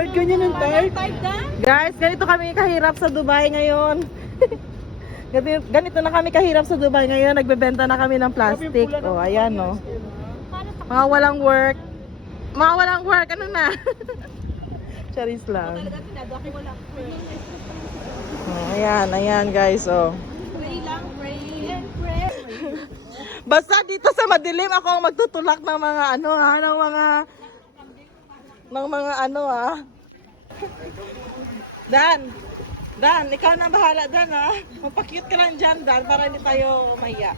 Tard ka niya ng tard. Guys, ganito kami kahirap sa Dubai ngayon. ganito, ganito na kami kahirap sa Dubai ngayon. Nagbebenta na kami ng plastic. Oh, ayan oh. Mga walang work. Mga walang work, ano na? Charis lang. Oh, ayan, ayan guys, oh. Basta dito sa madilim ako ang magtutulak ng mga ano ha, ng mga ng mga ano ah. Dan, Dan, ikaw na bahala Dan ha. Magpa-cute ka lang dyan Dan para hindi tayo mahiya.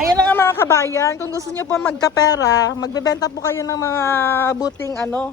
Ayun na nga mga kabayan, kung gusto niyo po magkapera, magbebenta po kayo ng mga buting ano,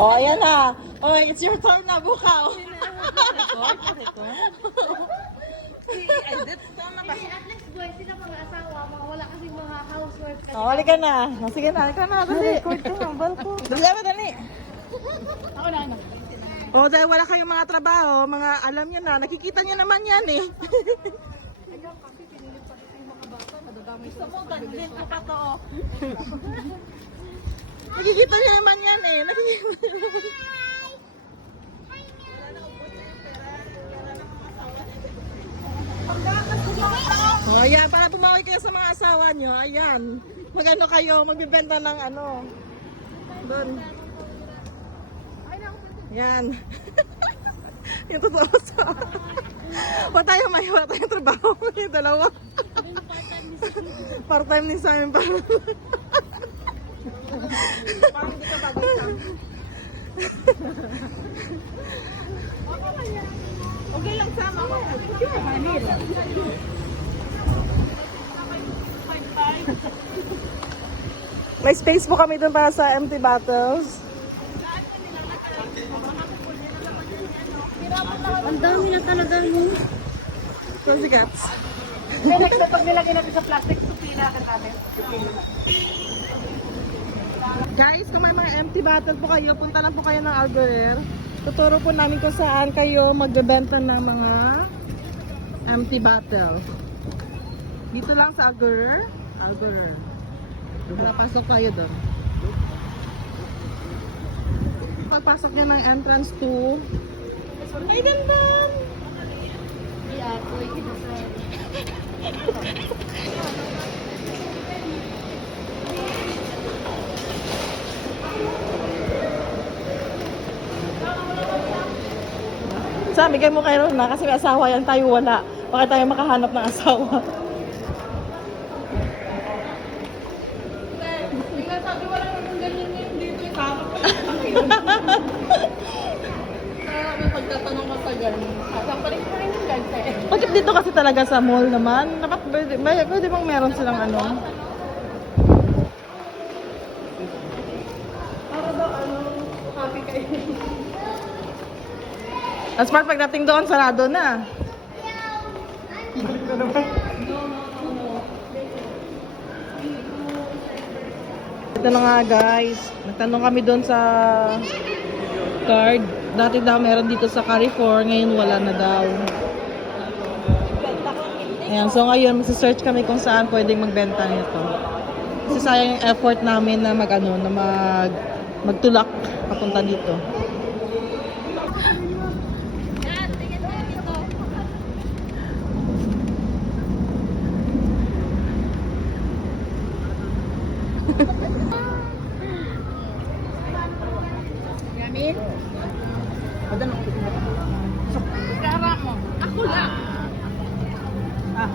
Oh, ayan na. Oh, it's your turn na, bukaw. Ba? At least boys, sila mga asawa, mga wala kasi mga housework. Oh, halika na. Oh, sige na, halika na. Dali. Dali, dali, dali. Ako na, ano? Oh, dahil wala kayong mga trabaho, mga alam nyo na, nakikita nyo naman yan eh. Gusto mo, ganlin ko pa to. oh. nakikita nyo naman yan eh. Nakikita Oh, ayan, para pumawi kayo sa mga asawa nyo, ayan. Magano kayo, magbibenta ng ano. Doon. Yan. yung totoo sa... Wala tayo may wala tayong trabaho. Yung dalawa. Part-time ni Simon para. Parang hindi ka bagay Okay lang sama ko. May space po kami dun para sa empty bottles. Ang dami na talaga mo. So, sigats. Pag nilagay natin sa plastic, supinakan natin. Guys, kung may mga empty bottle po kayo, punta lang po kayo ng Algorer. Tuturo po namin kung saan kayo magbebenta ng mga empty bottle. Dito lang sa Algorer. Algorer. Para pasok kayo doon. Pagpasok nyo ng entrance to Ay, dandan! Yeah, boy, ito sa... Sa bigay mo kay Rona kasi may asawa yan, tayo wala. Baka tayo makahanap ng asawa. Bakit dito kasi talaga sa mall naman? Dapat pwede, pwede bang meron silang ano? Para daw ano, happy kayo. Tapos pag pagdating doon, sarado na. Ito na nga guys, nagtanong kami doon sa card. Dati daw meron dito sa Carrefour, ngayon wala na daw. Ayan, so ngayon magsa-search kami kung saan pwedeng magbenta nito. Kasi sayang yung effort namin na mag ano, na mag magtulak papunta dito. Yan, tingin mo dito. Yamin? Kara mo. Ako lang. Ah,